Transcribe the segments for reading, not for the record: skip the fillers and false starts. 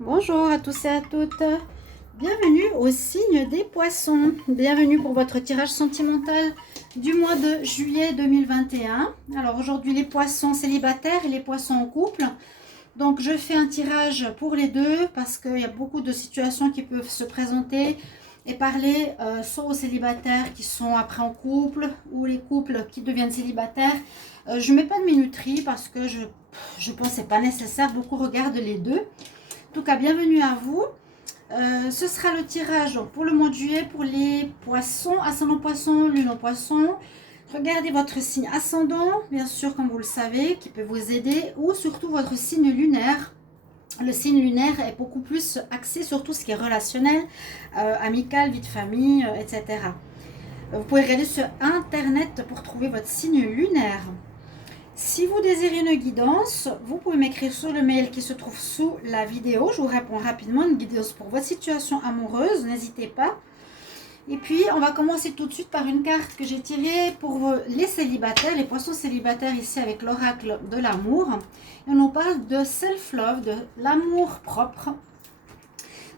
Bonjour à tous et à toutes. Bienvenue au signe des poissons. Bienvenue pour votre tirage sentimental du mois de juillet 2021. Alors aujourd'hui les poissons célibataires et les poissons en couple. Donc je fais un tirage pour les deux parce qu'il y a beaucoup de situations qui peuvent se présenter et parler soit aux célibataires qui sont après en couple ou les couples qui deviennent célibataires. Je ne mets pas de minuterie parce que je pense que ce n'est pas nécessaire. Beaucoup regardent les deux. En tout cas, bienvenue à vous. Ce sera le tirage donc, pour le mois de juillet pour les poissons, ascendant poisson, lune en poisson. Regardez votre signe ascendant, bien sûr, comme vous le savez, qui peut vous aider, ou surtout votre signe lunaire. Le signe lunaire est beaucoup plus axé sur tout ce qui est relationnel, amical, vie de famille, etc. Vous pouvez regarder sur Internet pour trouver votre signe lunaire. Si vous désirez une guidance, vous pouvez m'écrire sur le mail qui se trouve sous la vidéo. Je vous réponds rapidement, une guidance pour votre situation amoureuse, n'hésitez pas. Et puis, on va commencer tout de suite par une carte que j'ai tirée pour les célibataires, les poissons célibataires ici avec l'oracle de l'amour. Et on nous parle de self-love, de l'amour propre.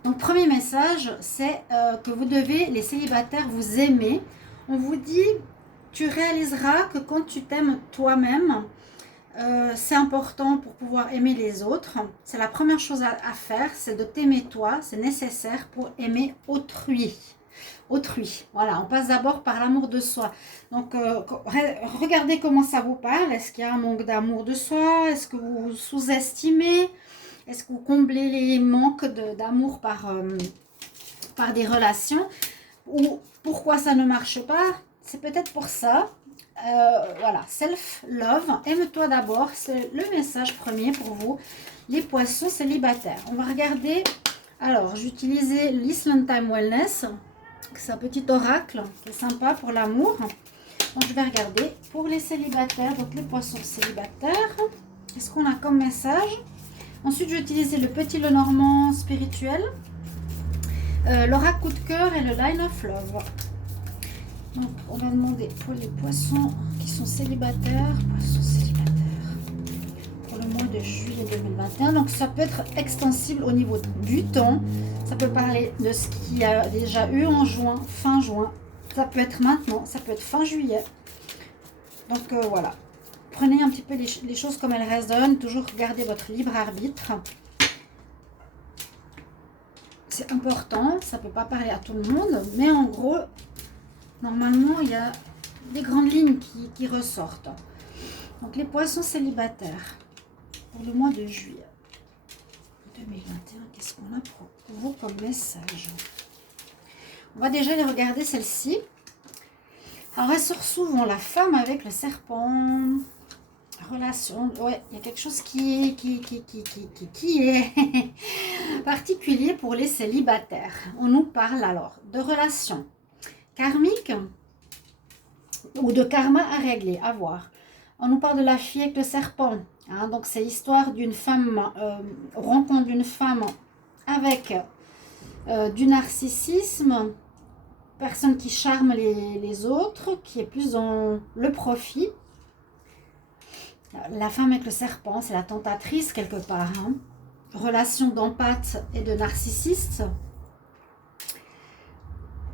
Donc, premier message, c'est que vous devez, les célibataires, vous aimer. On vous dit, tu réaliseras que quand tu t'aimes toi-même, c'est important pour pouvoir aimer les autres. C'est la première chose à faire, c'est de t'aimer toi. C'est nécessaire pour aimer autrui. Voilà, on passe d'abord par l'amour de soi. Donc, regardez comment ça vous parle. Est-ce qu'il y a un manque d'amour de soi? Est-ce que vous sous-estimez? Est-ce que vous comblez les manques d'amour par des relations? Ou pourquoi ça ne marche pas? C'est peut-être pour ça. Voilà, self-love, aime-toi d'abord, c'est le message premier pour vous, les poissons célibataires. On va regarder, alors j'ai utilisé l'Island Time Wellness, c'est un petit oracle qui est sympa pour l'amour. Donc je vais regarder pour les célibataires, donc les poissons célibataires, qu'est-ce qu'on a comme message? Ensuite j'ai utilisé le petit Lenormand spirituel, l'oracle coup de cœur et le Line of Love. Donc, on va demander pour les poissons qui sont célibataires, pour le mois de juillet 2021. Donc, ça peut être extensible au niveau du temps. Ça peut parler de ce qu'il y a déjà eu en juin, fin juin. Ça peut être maintenant, ça peut être fin juillet. Donc, voilà. Prenez un petit peu les choses comme elles résonnent. Toujours gardez votre libre arbitre. C'est important. Ça ne peut pas parler à tout le monde. Mais en gros, normalement, il y a des grandes lignes qui ressortent. Donc, les poissons célibataires pour le mois de juillet 2021, qu'est-ce qu'on a pour vous comme message? On va déjà les regarder, celle-ci. Alors, elle sort souvent la femme avec le serpent. Relation, ouais, il y a quelque chose qui est particulier pour les célibataires. On nous parle alors de relations karmiques ou de karma à régler, à voir. On nous parle de la fille avec le serpent. Hein, donc c'est l'histoire d'une femme, rencontre d'une femme avec du narcissisme, personne qui charme les autres, qui est plus dans le profit. La femme avec le serpent, c'est la tentatrice quelque part. Hein. Relation d'empathe et de narcissiste.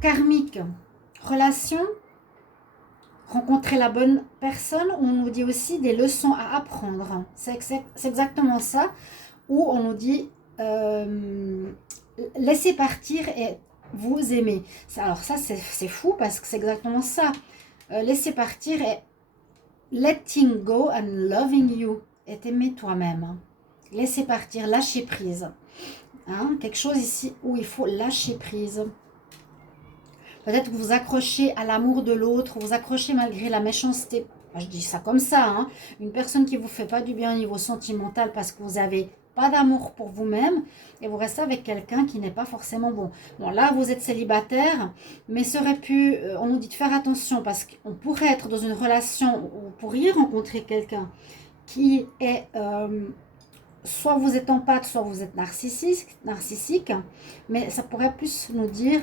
Karmique, relation, rencontrer la bonne personne. On nous dit aussi des leçons à apprendre. C'est exactement ça. Où on nous dit laissez partir et vous aimer. Alors ça, c'est fou parce que c'est exactement ça. Laissez partir et letting go and loving you. Et t'aimer toi-même. Laissez partir, lâcher prise. Hein, quelque chose ici où il faut lâcher prise. Peut-être que vous accrochez à l'amour de l'autre, vous accrochez malgré la méchanceté. Je dis ça comme ça, hein. Une personne qui ne vous fait pas du bien au niveau sentimental parce que vous n'avez pas d'amour pour vous-même et vous restez avec quelqu'un qui n'est pas forcément bon. Bon, là, vous êtes célibataire, mais ça aurait pu, on nous dit de faire attention parce qu'on pourrait être dans une relation où vous pourriez rencontrer quelqu'un qui est, soit vous êtes empathe, soit vous êtes narcissique, mais ça pourrait plus nous dire...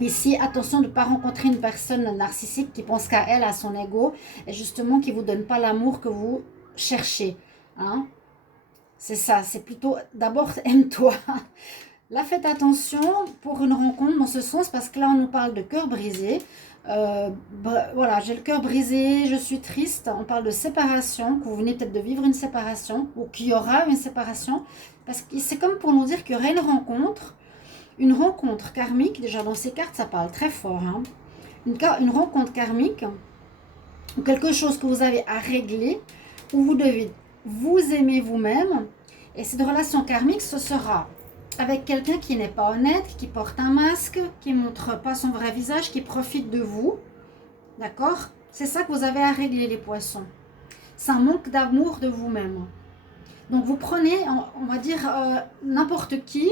Ici, attention de ne pas rencontrer une personne narcissique qui pense qu'à elle, à son ego, et justement qui ne vous donne pas l'amour que vous cherchez. Hein. C'est ça, c'est plutôt d'abord aime-toi. Là, faites attention pour une rencontre dans ce sens parce que là, on nous parle de cœur brisé. Voilà, j'ai le cœur brisé, je suis triste. On parle de séparation, que vous venez peut-être de vivre une séparation ou qu'il y aura une séparation. Parce que c'est comme pour nous dire qu'il y aurait une rencontre karmique. Déjà, dans ces cartes, ça parle très fort. Hein. Une rencontre karmique ou quelque chose que vous avez à régler où vous devez vous aimer vous-même. Et cette relation karmique, ce sera avec quelqu'un qui n'est pas honnête, qui porte un masque, qui ne montre pas son vrai visage, qui profite de vous. D'accord? C'est ça que vous avez à régler, les poissons. C'est un manque d'amour de vous-même. Donc vous prenez, on va dire, n'importe qui,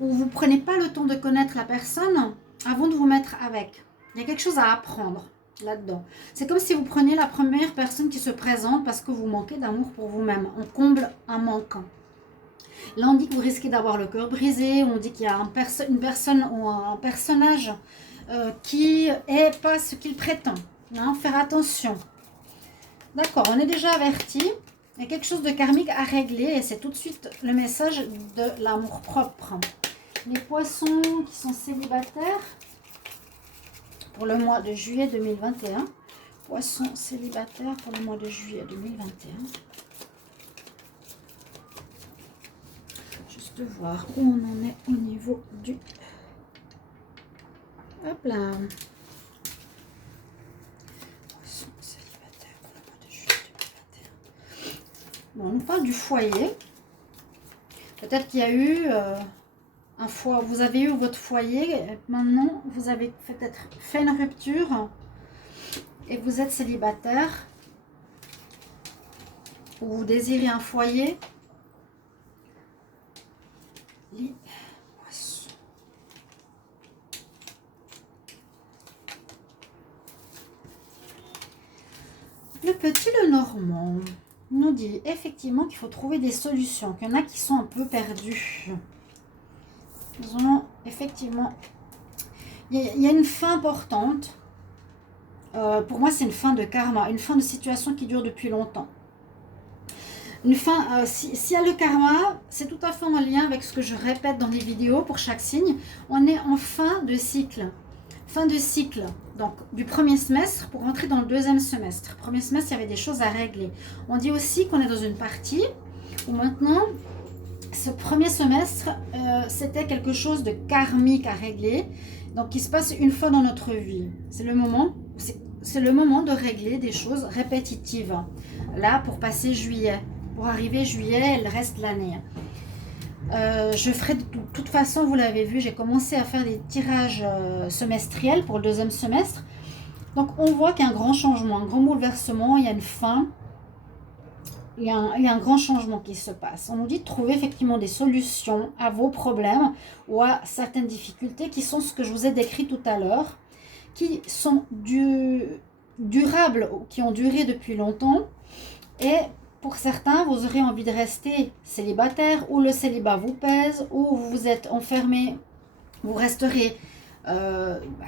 ou vous ne prenez pas le temps de connaître la personne avant de vous mettre avec. Il y a quelque chose à apprendre là-dedans. C'est comme si vous preniez la première personne qui se présente parce que vous manquez d'amour pour vous-même. On comble un manque. Là, on dit que vous risquez d'avoir le cœur brisé. On dit qu'il y a une personne ou un personnage qui n'est pas ce qu'il prétend. Hein, faire attention. D'accord, on est déjà averti. Il y a quelque chose de karmique à régler et c'est tout de suite le message de l'amour propre. Les poissons qui sont célibataires pour le mois de juillet 2021. Poissons célibataires pour le mois de juillet 2021. De voir où on en est au niveau du... Hop là. Célibataire pour le mois de juillet 2021. Bon, on nous parle du foyer. Peut-être qu'il y a eu vous avez eu votre foyer. Maintenant, vous avez peut-être fait une rupture et vous êtes célibataire ou vous désirez un foyer. Les poissons. Le petit Lenormand nous dit effectivement qu'il faut trouver des solutions, qu'il y en a qui sont un peu perdus. Nous allons effectivement... Il y a une fin importante. Pour moi, c'est une fin de karma, une fin de situation qui dure depuis longtemps. Une fin, s'il y a le karma, c'est tout à fait en lien avec ce que je répète dans les vidéos pour chaque signe. On est en fin de cycle. Fin de cycle, donc du premier semestre pour rentrer dans le deuxième semestre. Premier semestre, il y avait des choses à régler. On dit aussi qu'on est dans une partie où maintenant, ce premier semestre, c'était quelque chose de karmique à régler. Donc, qui se passe une fois dans notre vie. C'est le moment de régler des choses répétitives. Là, pour passer juillet. Pour arriver juillet, il reste l'année. Je ferai de toute façon, vous l'avez vu, j'ai commencé à faire des tirages semestriels pour le deuxième semestre. Donc on voit qu'il y a un grand changement, un grand bouleversement, il y a une fin, il y a un grand changement qui se passe. On nous dit de trouver effectivement des solutions à vos problèmes ou à certaines difficultés qui sont ce que je vous ai décrit tout à l'heure, qui sont durables, qui ont duré depuis longtemps et pour certains, vous aurez envie de rester célibataire ou le célibat vous pèse ou vous êtes enfermé, vous resterez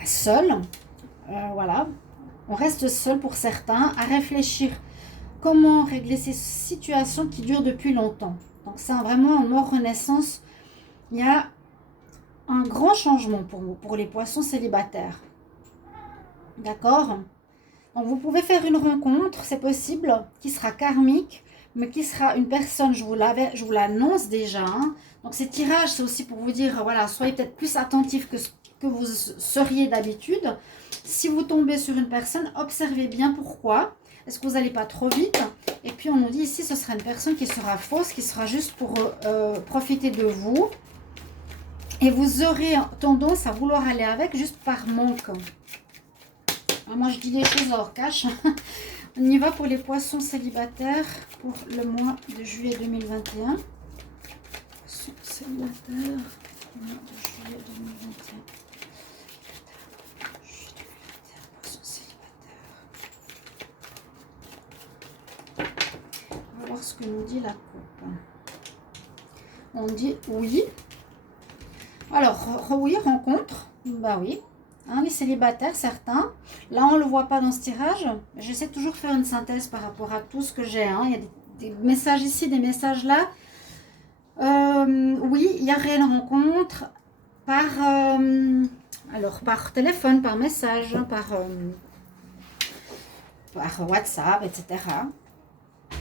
seul. Voilà, on reste seul pour certains à réfléchir comment régler ces situations qui durent depuis longtemps. Donc c'est vraiment un mort renaissance. Il y a un grand changement pour vous, pour les poissons célibataires. D'accord ? Donc vous pouvez faire une rencontre, c'est possible, qui sera karmique, mais qui sera une personne, je vous l'annonce déjà. Hein. Donc ces tirages, c'est aussi pour vous dire, voilà, soyez peut-être plus attentifs que ce que vous seriez d'habitude. Si vous tombez sur une personne, observez bien pourquoi. Est-ce que vous n'allez pas trop vite? Et puis on nous dit ici, ce sera une personne qui sera fausse, qui sera juste pour profiter de vous. Et vous aurez tendance à vouloir aller avec juste par manque. Moi, je dis des choses hors cash. On y va pour les poissons célibataires pour le mois de juillet 2021. Poissons célibataires, mois de juillet 2021. Poissons célibataires. On va voir ce que nous dit la coupe. On dit oui. Alors, oui, rencontre. Bah oui. Hein, les célibataires, certains. Là, on ne le voit pas dans ce tirage. J'essaie toujours de faire une synthèse par rapport à tout ce que j'ai. Hein. Il y a des messages ici, des messages là. oui, il y aurait une rencontre par téléphone, par message, par WhatsApp, etc.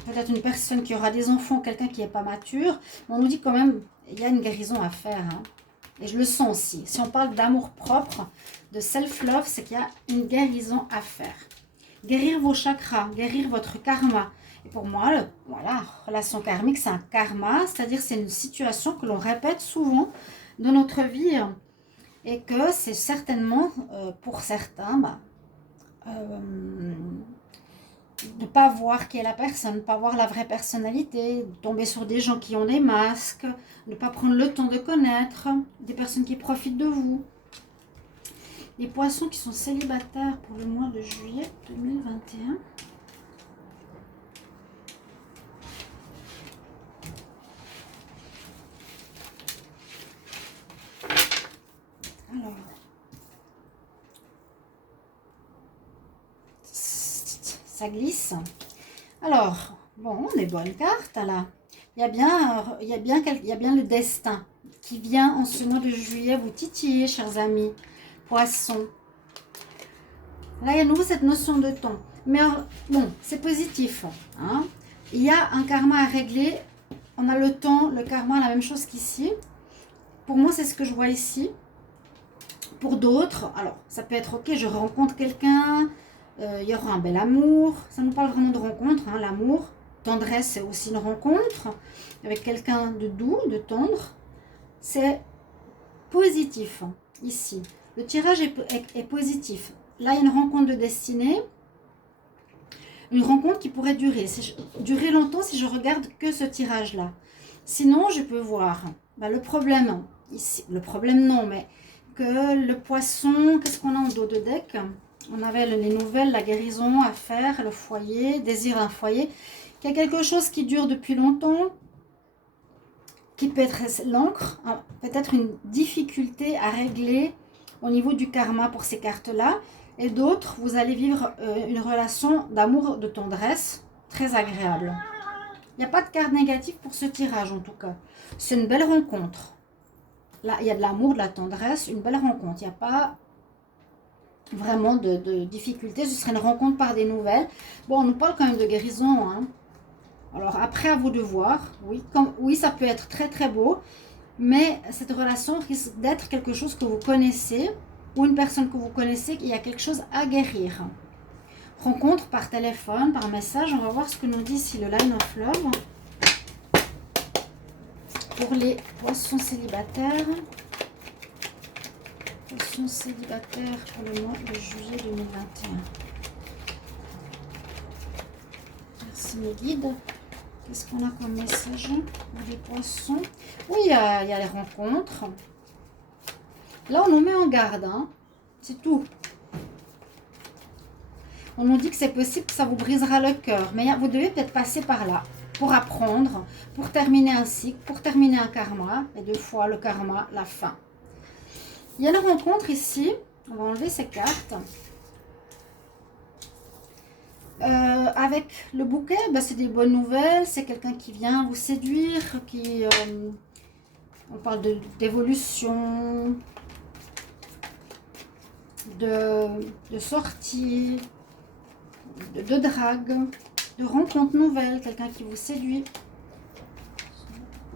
Peut-être une personne qui aura des enfants, quelqu'un qui n'est pas mature. On nous dit quand même, il y a une guérison à faire. Hein. Et je le sens aussi. Si on parle d'amour propre, de self-love, c'est qu'il y a une guérison à faire. Guérir vos chakras, guérir votre karma. Et pour moi, voilà, relation karmique, c'est un karma, c'est-à-dire c'est une situation que l'on répète souvent dans notre vie. Et que c'est certainement, pour certains, de ne pas voir qui est la personne, de ne pas voir la vraie personnalité, de tomber sur des gens qui ont des masques, de ne pas prendre le temps de connaître, des personnes qui profitent de vous. Les poissons qui sont célibataires pour le mois de juillet 2021. Alors, ça glisse. Alors, bon, on est bonne carte là. Il y a bien le destin qui vient en ce mois de juillet vous titiller, chers amis. Poisson. Là, il y a à nouveau cette notion de temps. Mais bon, c'est positif. Hein. Il y a un karma à régler. On a le temps, le karma, la même chose qu'ici. Pour moi, c'est ce que je vois ici. Pour d'autres, alors, ça peut être ok, je rencontre quelqu'un, il y aura un bel amour. Ça nous parle vraiment de rencontre, hein, l'amour. Tendresse, c'est aussi une rencontre avec quelqu'un de doux, de tendre. C'est positif, hein, ici. Le tirage est positif. Là, il y a une rencontre de destinée. Une rencontre qui pourrait durer longtemps si je regarde que ce tirage-là. Sinon, je peux voir le problème. Ici, le problème non, mais que le poisson, qu'est-ce qu'on a en dos de deck? On avait les nouvelles, la guérison à faire, le foyer, désir un foyer. Qu'il y a quelque chose qui dure depuis longtemps, qui peut être l'encre, peut-être une difficulté à régler au niveau du karma pour ces cartes-là. Et d'autres, vous allez vivre une relation d'amour, de tendresse très agréable. Il n'y a pas de carte négative pour ce tirage en tout cas. C'est une belle rencontre. Là, il y a de l'amour, de la tendresse, une belle rencontre. Il n'y a pas vraiment de difficulté. Ce serait une rencontre par des nouvelles. Bon, on nous parle quand même de guérison. Hein. Alors après, à vous de voir. Oui, ça peut être très très beau. Mais cette relation risque d'être quelque chose que vous connaissez ou une personne que vous connaissez, il y a quelque chose à guérir. Rencontre par téléphone, par message. On va voir ce que nous dit ici le Line of Love. Pour les poissons célibataires. Poissons célibataires pour le mois de juillet 2021. Merci mes guides. Qu'est-ce qu'on a comme message pour les poissons? Oui, il y a les rencontres. Là, on nous met en garde. Hein. C'est tout. On nous dit que c'est possible que ça vous brisera le cœur. Mais vous devez peut-être passer par là pour apprendre, pour terminer un cycle, pour terminer un karma. Et 2 fois le karma, la fin. Il y a une rencontre ici. On va enlever ces cartes. Avec le bouquet, c'est des bonnes nouvelles. C'est quelqu'un qui vient vous séduire. On parle d'évolution, de sortie, de drague, de rencontre nouvelle. Quelqu'un qui vous séduit.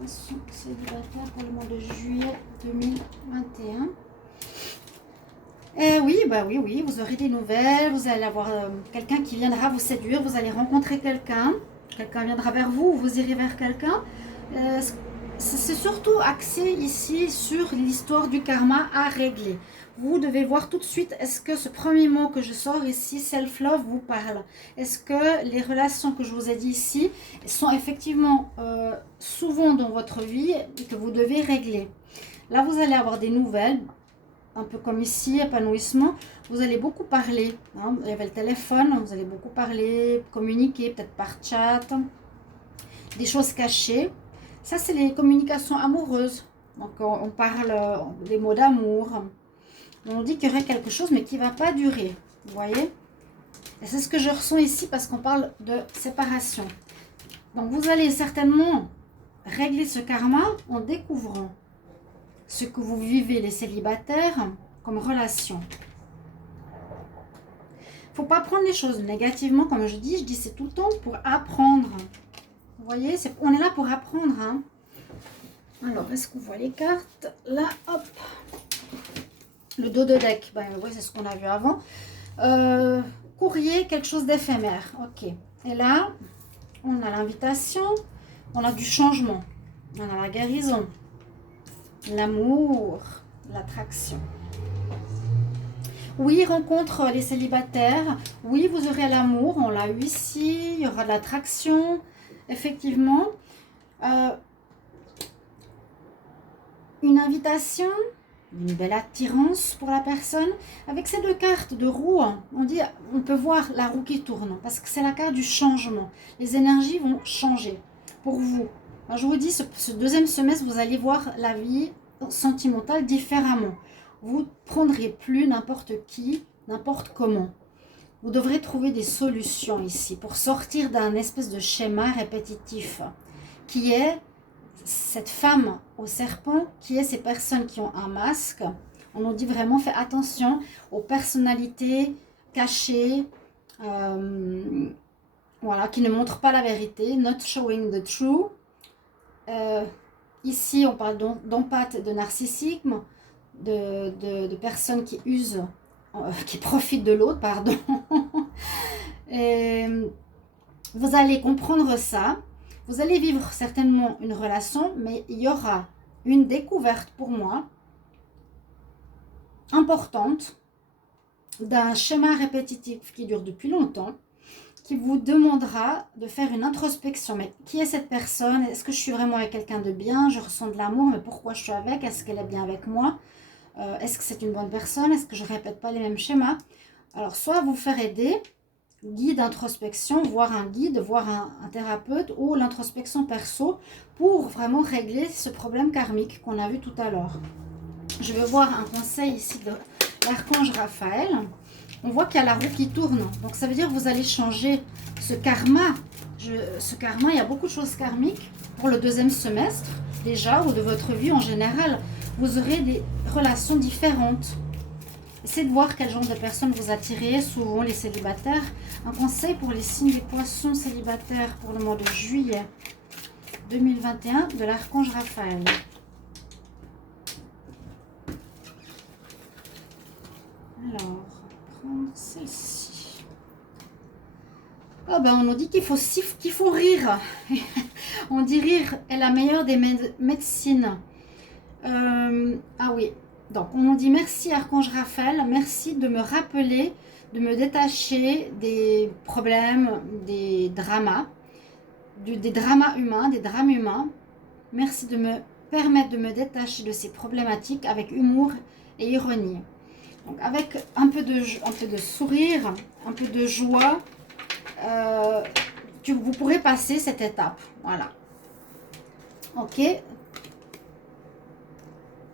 Célibataire pour le mois de juillet 2021. Oui, oui, vous aurez des nouvelles, vous allez avoir quelqu'un qui viendra vous séduire, vous allez rencontrer quelqu'un viendra vers vous, vous irez vers quelqu'un. C'est surtout axé ici sur l'histoire du karma à régler. Vous devez voir tout de suite, est-ce que ce premier mot que je sors ici, self-love, vous parle? Est-ce que les relations que je vous ai dit ici sont effectivement souvent dans votre vie et que vous devez régler? Là, vous allez avoir des nouvelles. Un peu comme ici, épanouissement, vous allez beaucoup parler. Hein, il y avait le téléphone, vous allez beaucoup parler, communiquer, peut-être par chat, des choses cachées. Ça, c'est les communications amoureuses. Donc, on parle des mots d'amour. On dit qu'il y aurait quelque chose, mais qui ne va pas durer. Vous voyez? Et c'est ce que je ressens ici parce qu'on parle de séparation. Donc, vous allez certainement régler ce karma en découvrant ce que vous vivez les célibataires comme relation. Il ne faut pas prendre les choses négativement, comme je dis c'est tout le temps pour apprendre. Vous voyez, on est là pour apprendre. Hein. Alors, est-ce qu'on voit les cartes? Là, hop. Le dos de deck, ben, oui, c'est ce qu'on a vu avant. Courrier, quelque chose d'éphémère. Ok. Et là, on a l'invitation, on a du changement, on a la guérison, l'amour, l'attraction. Oui, rencontre les célibataires. Oui, vous aurez l'amour, on l'a eu ici. Il y aura de l'attraction, effectivement. Une invitation, une belle attirance pour la personne. Avec ces deux cartes de roue, on peut voir la roue qui tourne parce que c'est la carte du changement. Les énergies vont changer pour vous. Alors, je vous dis, ce deuxième semestre, vous allez voir la vie sentimentale différemment. Vous ne prendrez plus n'importe qui, n'importe comment. Vous devrez trouver des solutions ici pour sortir d'un espèce de schéma répétitif qui est cette femme au serpent, qui est ces personnes qui ont un masque. On nous dit vraiment, fais attention aux personnalités cachées, voilà, qui ne montrent pas la vérité, not showing the truth. Ici, on parle d'empathe, de narcissisme, de personnes qui usent, qui profitent de l'autre, pardon. Et vous allez comprendre ça. Vous allez vivre certainement une relation, mais il y aura une découverte pour moi importante d'un schéma répétitif qui dure depuis longtemps, qui vous demandera de faire une introspection. Mais qui est cette personne? Est-ce que je suis vraiment avec quelqu'un de bien? Je ressens de l'amour, mais pourquoi je suis avec? Est-ce qu'elle est bien avec moi? Est-ce que c'est une bonne personne? Est-ce que je ne répète pas les mêmes schémas? Alors, soit vous faire aider, guide introspection, voir un guide, voir un thérapeute ou l'introspection perso pour vraiment régler ce problème karmique qu'on a vu tout à l'heure. Je vais voir un conseil ici de l'archange Raphaël. On voit qu'il y a la roue qui tourne. Donc ça veut dire que vous allez changer ce karma. Ce karma, il y a beaucoup de choses karmiques pour le deuxième semestre déjà ou de votre vie en général. Vous aurez des relations différentes. Essayez de voir quel genre de personnes vous attirez, souvent les célibataires. Un conseil pour les signes des poissons célibataires pour le mois de juillet 2021 de l'archange Raphaël. Alors, prendre celle-ci. Oh ben, on nous dit qu'il faut rire. On dit rire est la meilleure des médecines. Ah oui. Donc, on nous dit merci Archange Raphaël, merci de me rappeler, de me détacher des problèmes, des dramas, des dramas humains, des drames humains. Merci de me permettre de me détacher de ces problématiques avec humour et ironie. Donc, avec un peu de sourire, un peu de joie, vous pourrez passer cette étape. Voilà. Ok.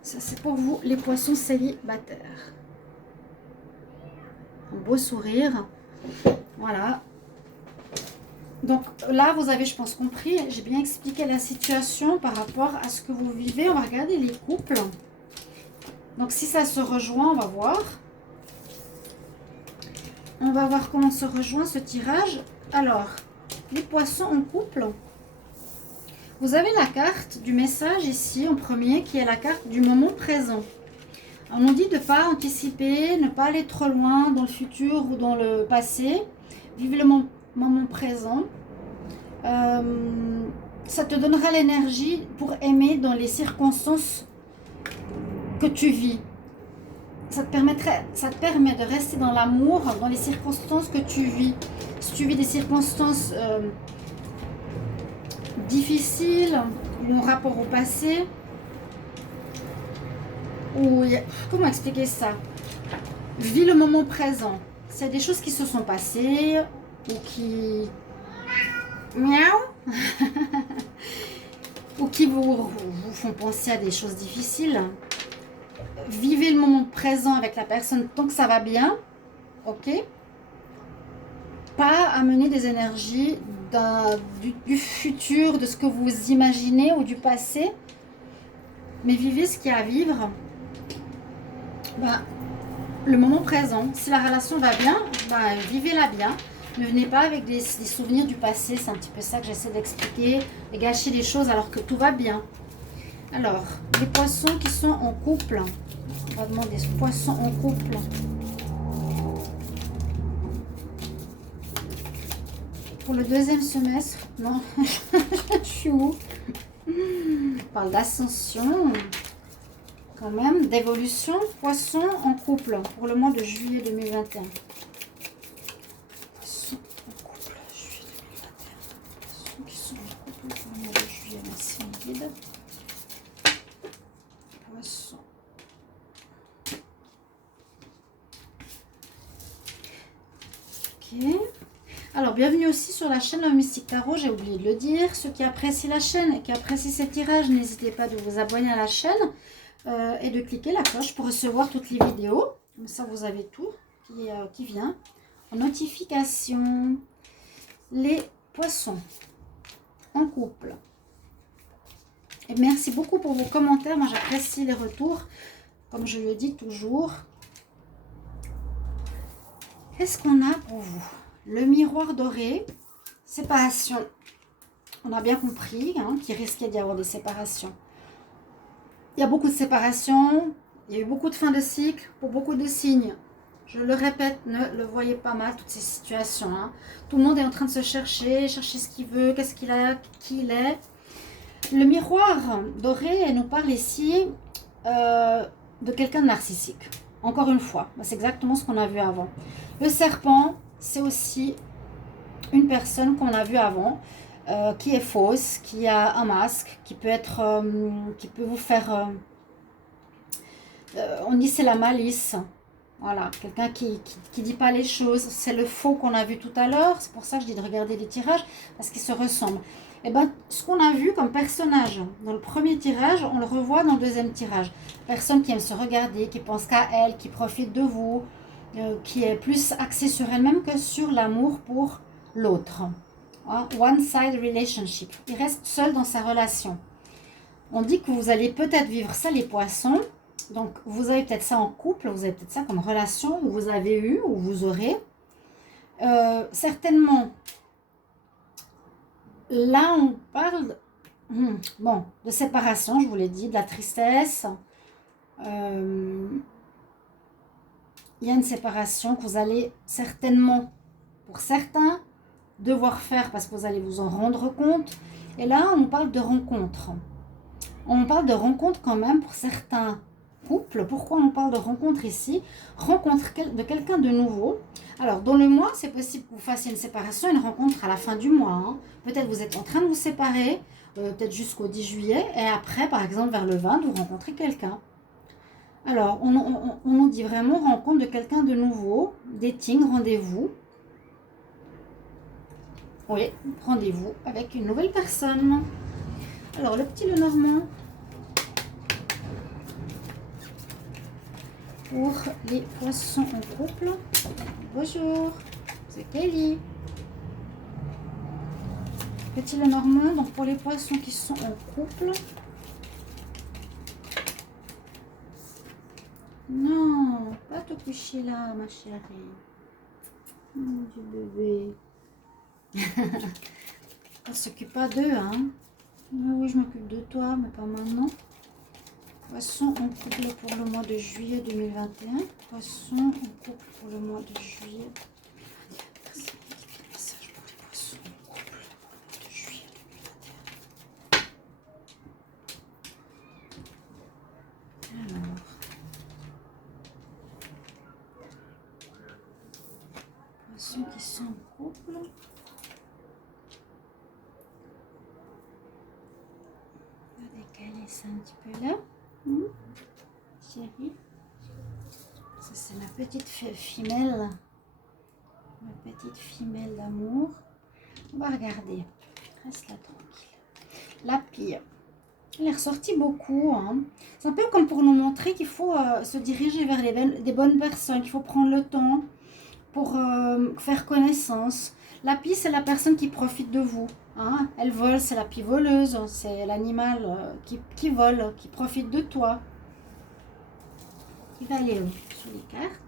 Ça, c'est pour vous, les poissons célibataires. Un beau sourire. Voilà. Donc là, vous avez, je pense, compris. J'ai bien expliqué la situation par rapport à ce que vous vivez. On va regarder les couples. Donc si ça se rejoint, on va voir. On va voir comment se rejoint ce tirage. Alors, les poissons en couple. Vous avez la carte du message ici en premier qui est la carte du moment présent. On nous dit de ne pas anticiper, ne pas aller trop loin dans le futur ou dans le passé. Vive le moment présent. Ça te donnera l'énergie pour aimer dans les circonstances que tu vis. Ça te permet de rester dans l'amour dans les circonstances que tu vis. Si tu vis des circonstances difficiles ou en rapport au passé, ou comment expliquer ça? Vis le moment présent. C'est des choses qui se sont passées ou qui miaou ou qui vous font penser à des choses difficiles. Vivez le moment présent avec la personne tant que ça va bien, ok? Pas amener des énergies du futur, de ce que vous imaginez ou du passé. Mais vivez ce qu'il y a à vivre. Ben, le moment présent. Si la relation va bien, ben, vivez-la bien. Ne venez pas avec des souvenirs du passé. C'est un petit peu ça que j'essaie d'expliquer. Et gâcher les choses alors que tout va bien. Alors, les poissons qui sont en couple. On va demander poissons en couple. Pour le deuxième semestre. Non, je suis où? On parle d'ascension. Quand même, d'évolution. Poissons en couple pour le mois de juillet 2021. Poissons en couple, juillet 2021. Poissons qui sont en couple pour le mois de juillet. Merci, mon guide. Poissons. Ok. Alors, bienvenue aussi sur la chaîne Mystique Tarot, j'ai oublié de le dire. Ceux qui apprécient la chaîne et qui apprécient ces tirages, n'hésitez pas de vous abonner à la chaîne et de cliquer la cloche pour recevoir toutes les vidéos. Comme ça, vous avez tout qui vient en notification. Les poissons en couple. Et merci beaucoup pour vos commentaires. Moi, j'apprécie les retours, comme je le dis toujours. Qu'est-ce qu'on a pour vous? Le miroir doré, séparation. On a bien compris qu'il risquait d'y avoir des séparations. Il y a beaucoup de séparations, il y a eu beaucoup de fins de cycle pour beaucoup de signes. Je le répète, ne le voyez pas mal, toutes ces situations. Tout le monde est en train de se chercher ce qu'il veut, qu'est-ce qu'il a, qui il est. Le miroir doré nous parle ici de quelqu'un de narcissique. Encore une fois, c'est exactement ce qu'on a vu avant. Le serpent, c'est aussi une personne qu'on a vue avant, qui est fausse, qui a un masque, qui peut être, qui peut vous faire, on dit c'est la malice, voilà, quelqu'un qui dit pas les choses, c'est le faux qu'on a vu tout à l'heure, c'est pour ça que je dis de regarder les tirages, parce qu'ils se ressemblent. Et bien, ce qu'on a vu comme personnage dans le premier tirage, on le revoit dans le deuxième tirage. Personne qui aime se regarder, qui pense qu'à elle, qui profite de vous, qui est plus axée sur elle-même que sur l'amour pour l'autre. One-side relationship. Il reste seul dans sa relation. On dit que vous allez peut-être vivre ça, les poissons. Donc, vous avez peut-être ça en couple, vous avez peut-être ça comme relation, ou vous avez eu, ou vous aurez. Certainement, là, on parle de séparation, je vous l'ai dit, de la tristesse. Il y a une séparation que vous allez certainement, pour certains, devoir faire parce que vous allez vous en rendre compte. Et là, on parle de rencontre. On parle de rencontre quand même pour certains couples. Pourquoi on parle de rencontre ici? Rencontre de quelqu'un de nouveau. Alors, dans le mois, c'est possible que vous fassiez une séparation, une rencontre à la fin du mois. Peut-être vous êtes en train de vous séparer, peut-être jusqu'au 10 juillet. Et après, par exemple, vers le 20, vous rencontrez quelqu'un. Alors, on nous dit vraiment rencontre de quelqu'un de nouveau, dating, rendez-vous. Oui, rendez-vous avec une nouvelle personne. Alors, le petit Lenormand. Pour les poissons en couple. Bonjour, c'est Kelly. Petit Lenormand, donc pour les poissons qui sont en couple. Non, pas te coucher là, ma chérie. Mon Dieu, bébé. On s'occupe pas d'eux, Oui, je m'occupe de toi, mais pas maintenant. Poisson en couple pour le mois de juillet 2021. Poisson en couple pour le mois de juillet. Merci. Message pour les poissons en couple pour le mois de juillet 2021. Alors. Poissons qui sont en couple. On va décaler ça un petit peu là. Chérie, ça c'est ma petite femelle, d'amour. On va regarder, reste là tranquille. La pie, elle est ressortie beaucoup. C'est un peu comme pour nous montrer qu'il faut se diriger vers des bonnes personnes, qu'il faut prendre le temps pour faire connaissance. La pie, c'est la personne qui profite de vous. Hein. Elle vole, c'est la pie voleuse. C'est l'animal qui vole, qui profite de toi. Il va aller sous les cartes.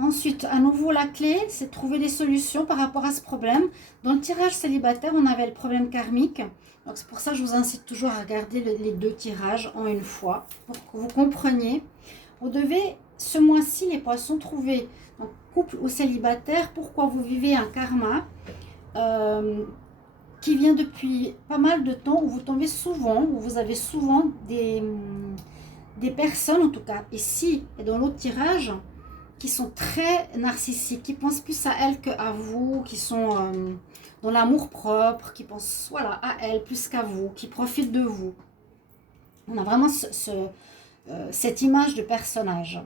Ensuite, à nouveau, la clé, c'est de trouver des solutions par rapport à ce problème. Dans le tirage célibataire, on avait le problème karmique. Donc, c'est pour ça que je vous incite toujours à regarder les deux tirages en une fois, pour que vous compreniez. Vous devez, ce mois-ci, les poissons, trouver, donc, couple ou célibataire, pourquoi vous vivez un karma qui vient depuis pas mal de temps, où vous tombez souvent, où vous avez souvent des personnes, en tout cas ici et dans l'autre tirage, qui sont très narcissiques, qui pensent plus à elles qu'à vous, qui sont dans l'amour propre, qui pensent voilà, à elles plus qu'à vous, qui profitent de vous. On a vraiment cette image de personnage.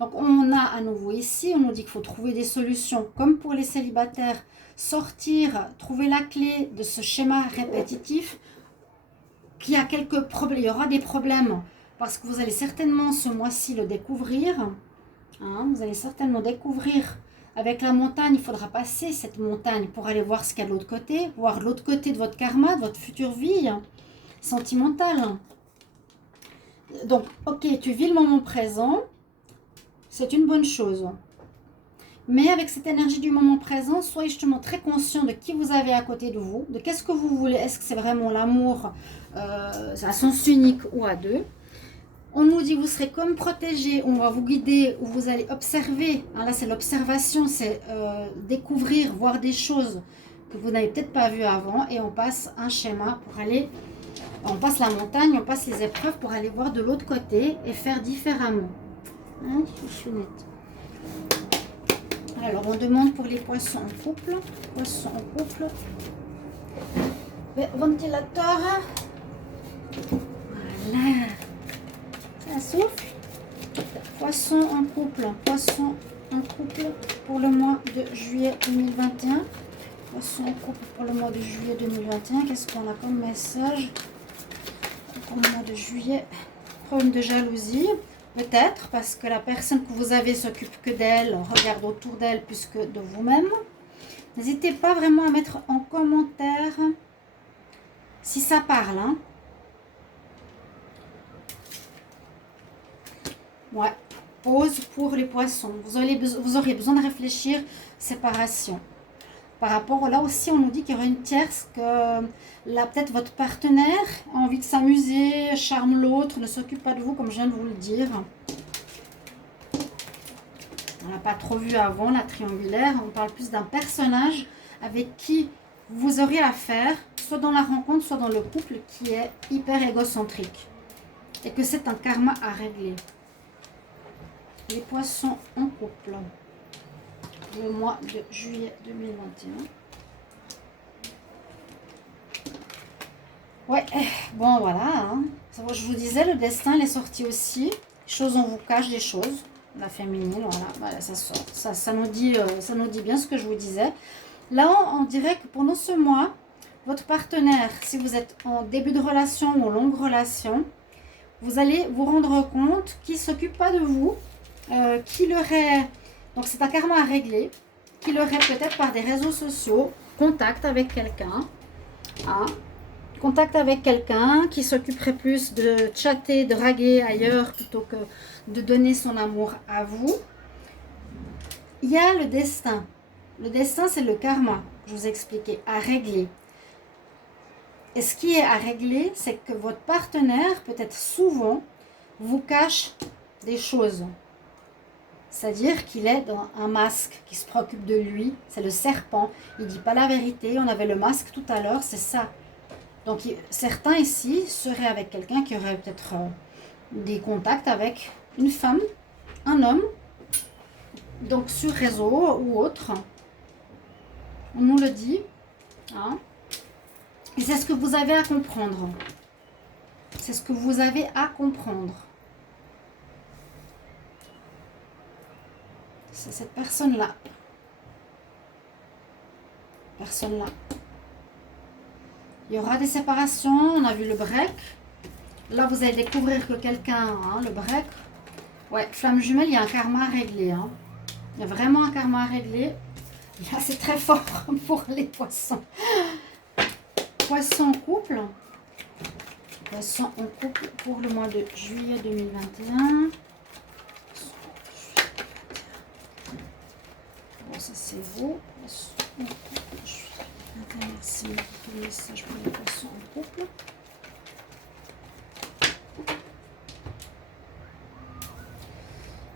Donc on a à nouveau ici, on nous dit qu'il faut trouver des solutions, comme pour les célibataires, sortir, trouver la clé de ce schéma répétitif, qu'il y a quelques problèmes, il y aura des problèmes, parce que vous allez certainement ce mois-ci le découvrir. Hein, vous allez certainement découvrir avec la montagne, il faudra passer cette montagne pour aller voir ce qu'il y a de l'autre côté, voir l'autre côté de votre karma, de votre future vie sentimentale. Donc, ok, tu vis le moment présent, c'est une bonne chose. Mais avec cette énergie du moment présent, soyez justement très conscient de qui vous avez à côté de vous, de qu'est-ce que vous voulez, est-ce que c'est vraiment l'amour à sens unique ou à deux. On nous dit vous serez comme protégé, on va vous guider, ou vous allez observer. Hein, là, c'est l'observation, c'est découvrir, voir des choses que vous n'avez peut-être pas vues avant. Et on passe un schéma pour aller, on passe la montagne, on passe les épreuves pour aller voir de l'autre côté et faire différemment. Hein, chouchounette. Alors, on demande pour les poissons en couple. Poissons en couple. Ventilateur. Voilà. Ça souffle. Poisson en couple. Poisson en couple pour le mois de juillet 2021. Poisson en couple pour le mois de juillet 2021. Qu'est-ce qu'on a comme message pour le mois de juillet? Problème de jalousie. Peut-être parce que la personne que vous avez s'occupe que d'elle, regarde autour d'elle plus que de vous-même. N'hésitez pas vraiment à mettre en commentaire si ça parle. Hein. Ouais, pause pour les poissons. Vous aurez besoin de réfléchir, séparation. Par rapport, là aussi, on nous dit qu'il y aura une tierce, que là, peut-être votre partenaire a envie de s'amuser, charme l'autre, ne s'occupe pas de vous, comme je viens de vous le dire. On n'a pas trop vu avant, la triangulaire. On parle plus d'un personnage avec qui vous aurez affaire, soit dans la rencontre, soit dans le couple, qui est hyper égocentrique. Et que c'est un karma à régler. Les poissons en couple. Le mois de juillet 2021. Ouais, bon voilà. Hein. Je vous disais, le destin, il est sorti aussi. Choses, on vous cache des choses. La féminine, voilà ça sort. Ça nous dit bien ce que je vous disais. Là, on dirait que pendant ce mois, votre partenaire, si vous êtes en début de relation ou en longue relation, vous allez vous rendre compte qu'il ne s'occupe pas de vous, qu'il aurait... Donc c'est un karma à régler, qu'il aurait peut-être par des réseaux sociaux contact avec quelqu'un. Hein, contact avec quelqu'un qui s'occuperait plus de chatter, de draguer ailleurs plutôt que de donner son amour à vous. Il y a le destin. Le destin, c'est le karma, je vous ai expliqué, à régler. Et ce qui est à régler, c'est que votre partenaire, peut-être souvent, vous cache des choses. C'est-à-dire qu'il est dans un masque qui se préoccupe de lui. C'est le serpent. Il ne dit pas la vérité. On avait le masque tout à l'heure, c'est ça. Donc, certains ici seraient avec quelqu'un qui aurait peut-être des contacts avec une femme, un homme, donc sur réseau ou autre. On nous le dit. Hein. Et c'est ce que vous avez à comprendre. C'est ce que vous avez à comprendre. C'est cette personne-là. Personne-là. Il y aura des séparations. On a vu le break. Là, vous allez découvrir que quelqu'un, hein, le break. Ouais, flamme jumelle, il y a un karma à régler. Hein. Il y a vraiment un karma à régler. Là, c'est très fort pour les poissons. Poisson en couple. Poisson en couple pour le mois de juillet 2021. Bon, ça c'est vous. Poisson en couple, juillet 2021. Merci pour le message pour les poissons en couple.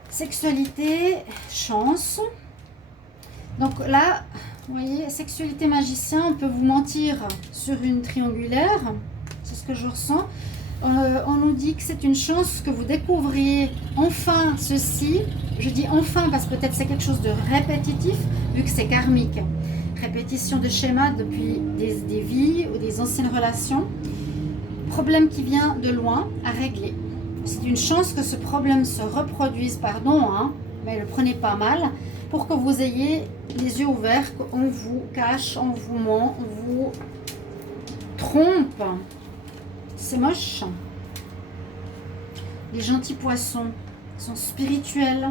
Sexualité, chance. Donc là, vous voyez, sexualité magicien, on peut vous mentir sur une triangulaire. C'est ce que je ressens. On nous dit que c'est une chance que vous découvriez enfin ceci. Je dis enfin parce que peut-être c'est quelque chose de répétitif, vu que c'est karmique. Répétition de schémas depuis des vies ou des anciennes relations. Problème qui vient de loin à régler. C'est une chance que ce problème se reproduise, pardon, hein, mais le prenez pas mal, pour que vous ayez les yeux ouverts, qu'on vous cache, on vous ment, on vous trompe. C'est moche. Les gentils poissons sont spirituels.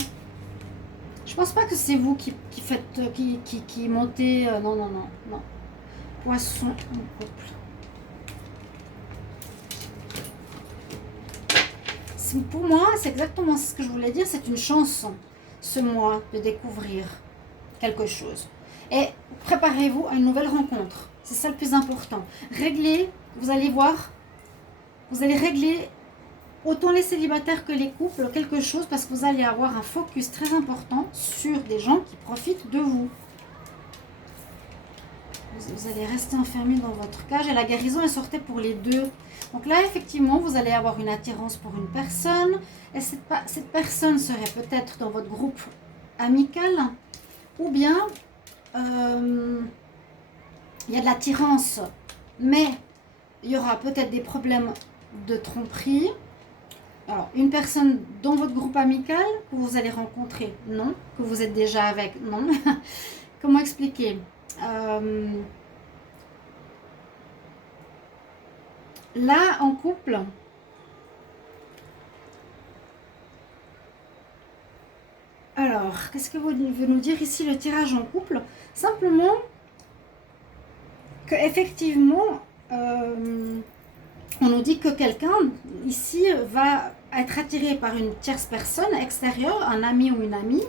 Je pense pas que c'est vous qui faites, qui montez. Non, non, non, non. Poisson en couple. Pour moi, c'est exactement ce que je voulais dire. C'est une chance, ce mois, de découvrir quelque chose. Et préparez-vous à une nouvelle rencontre. C'est ça le plus important. Réglez, vous allez voir, vous allez régler autant les célibataires que les couples quelque chose parce que vous allez avoir un focus très important sur des gens qui profitent de vous. Vous allez rester enfermé dans votre cage et la guérison est sortie pour les deux. Donc là, effectivement, vous allez avoir une attirance pour une personne et cette personne serait peut-être dans votre groupe amical ou bien il y a de l'attirance, mais il y aura peut-être des problèmes de tromperie. Alors, une personne dans votre groupe amical que vous allez rencontrer, non. Que vous êtes déjà avec, non. Comment expliquer là, en couple, alors, qu'est-ce que veut nous dire ici le tirage en couple? Simplement que effectivement, on nous dit que quelqu'un ici va être attiré par une tierce personne extérieure, un ami ou une amie,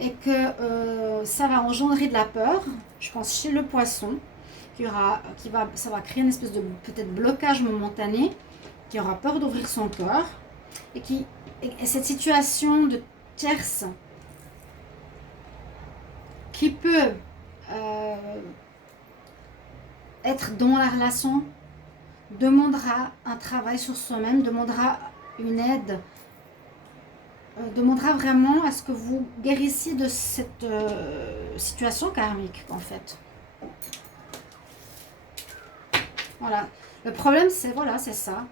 et que ça va engendrer de la peur, je pense chez le poisson, ça va créer une espèce de peut-être blocage momentané, qui aura peur d'ouvrir son cœur, et cette situation de tierce qui peut être dans la relation demandera un travail sur soi-même, demandera une aide, demandera vraiment à ce que vous guérissiez de cette situation karmique en fait. Voilà. Le problème c'est ça.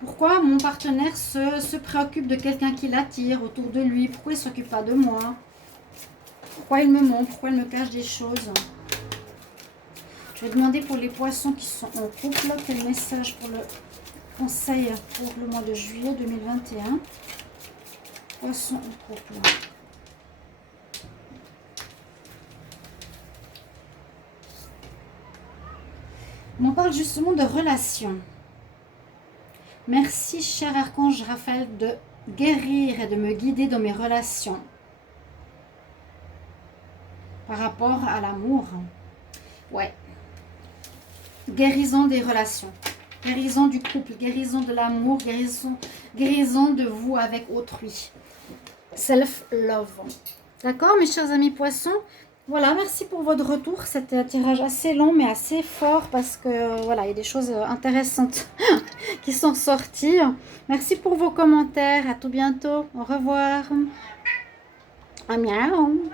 Pourquoi mon partenaire se préoccupe de quelqu'un qui l'attire autour de lui? Pourquoi il ne s'occupe pas de moi? Pourquoi il me ment? Pourquoi il me cache des choses? Je vais demander pour les poissons qui sont en couple, quel message pour le conseil pour le mois de juillet 2021. Poissons en couple. On parle justement de relations. Merci, cher archange Raphaël, de guérir et de me guider dans mes relations. Par rapport à l'amour. Ouais. Guérison des relations. Guérison du couple. Guérison de l'amour. Guérison de vous avec autrui. Self-love. D'accord, mes chers amis poissons? Voilà, merci pour votre retour. C'était un tirage assez long, mais assez fort parce que voilà, il y a des choses intéressantes qui sont sorties. Merci pour vos commentaires. À tout bientôt. Au revoir. Ah, miaou.